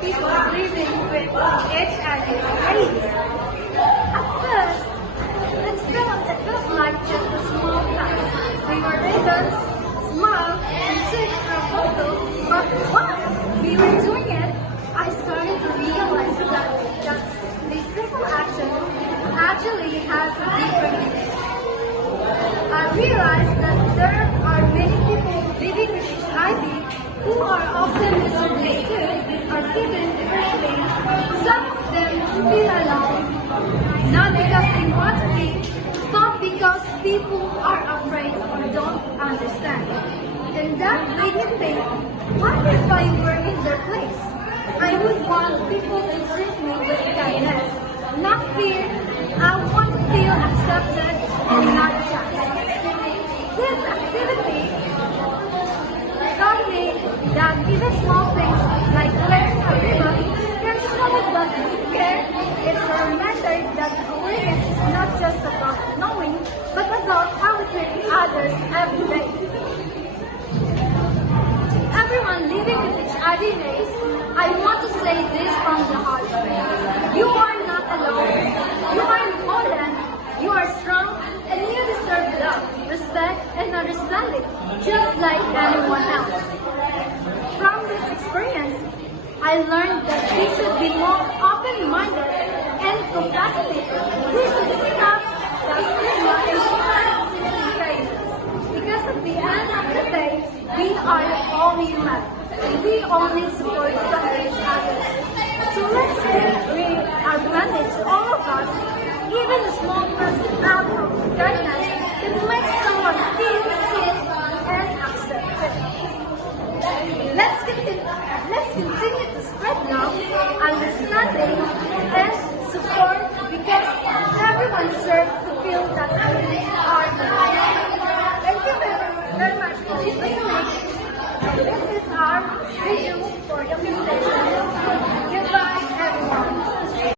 people living with HIV/AIDS. At first, it felt like just a small class. We were ribbons, smile, and took a photo, but while we were doing it, I started to realize that this simple action actually has a deeper meaning. I realized that there are many people living with HIV who are often misunderstood or given different names. Some of them feel alone, not because they want to be, but because people are afraid or don't understand. And that made me think, what if I were in their place? I would want people to treat me with kindness, not fear. I want to feel accepted and not judged. This activity taught me that even small things like wearing a ribbon can show that we care. It's a reminder that awareness is not just about knowing, but about how we treat others every day. To everyone living with HIV/AIDS, I want to say this from the heart. You are not alone. You are important. You are strong, and you deserve love, respect, and understanding, just like anyone else. From this experience, I learned that we should be more open-minded and compassionate. We should stop the stigma and spread kindness. Because at the end of the day, we are all human, and we only support each other. So let's give our planet to all of us. Even a small person out of kindness can make someone feel seen and accepted. Let's continue to spread love, understanding, and support because everyone deserves to feel that we are united. Thank you very much for listening. This is our video for the future.